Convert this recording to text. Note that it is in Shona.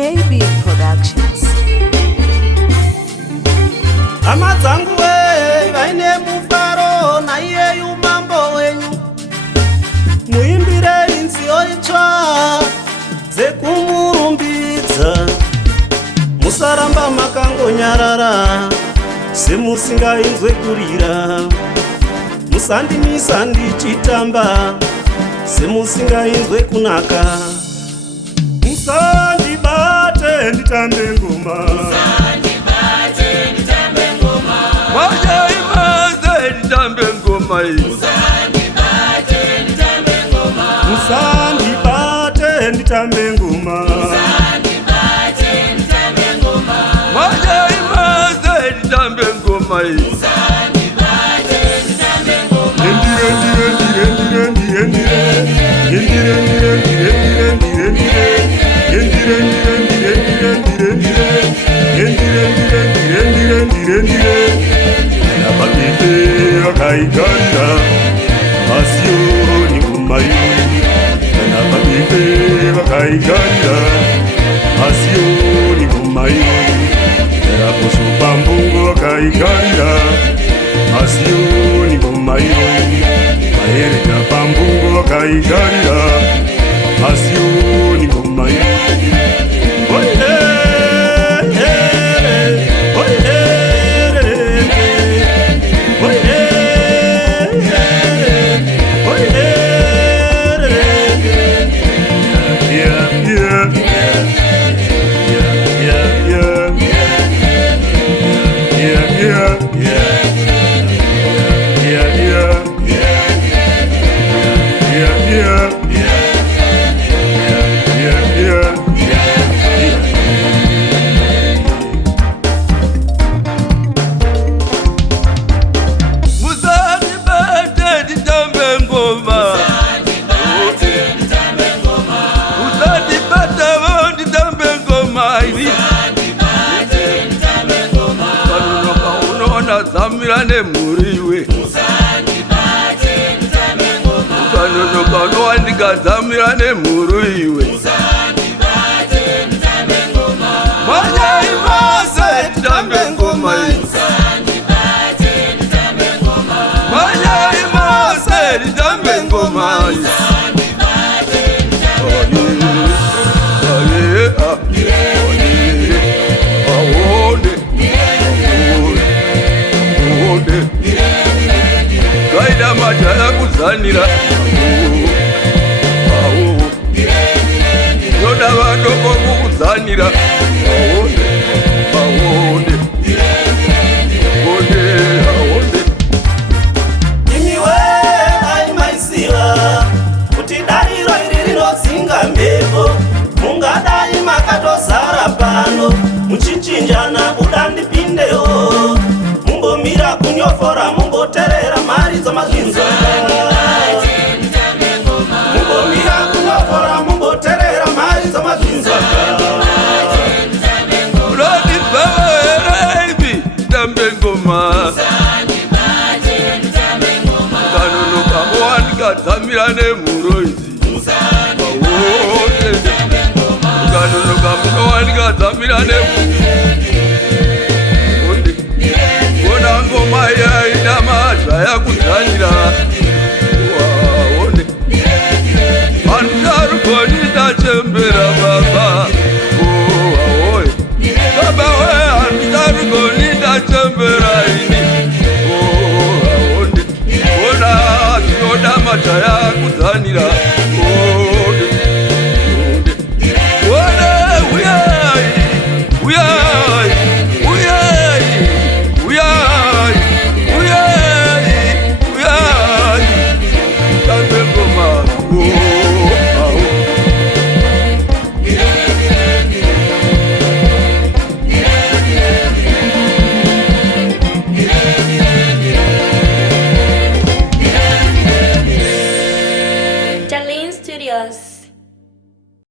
KB Productions. Hama dzangu we vaine mufaro naiye umambo wenyu, muimbire inziyo itsva dzekumurumbidza, musaramba makangonyarara semusingainzwe kurira, musandimisa ndichitamba semusingainzwe kunaka, musandibate nditambe ngoma, Musandibate nditambe ngoma, musandibate nditambe ngoma, Akaigarira Masio ni kumayo, Kanapabite akaigarira Masio ni kumayo, Raposo bambungo akaigarira Masio ni kumayo, Maereka bambungo akaigarira Masio ni kumayo. Zamirane muriwe ukanonoka unowanika zamirane muriwe manyai mase titambe ngoma, manyai mase titambe ngoma. Gaida majaya kuzanira yoda vadoko kukuzanira imiwe aimaisiva kuti dariro iri rinodzinga mhepo, mungadai makatozara pano muchichinjana kuda ndipindewo, mungomira kunyofora mungoterera mari dzamazvinzwa, mungomira kunyofora mungoterera mari dzamazvinzwa. Rodibaereibi tambe ngoma, kanonoka mowanika zamirane muroizi, kanonoka munowanika zamirane kona ngoma yaina majaya kuzanira waone andarugoni chembera baba waoye baba we andarugoni chembera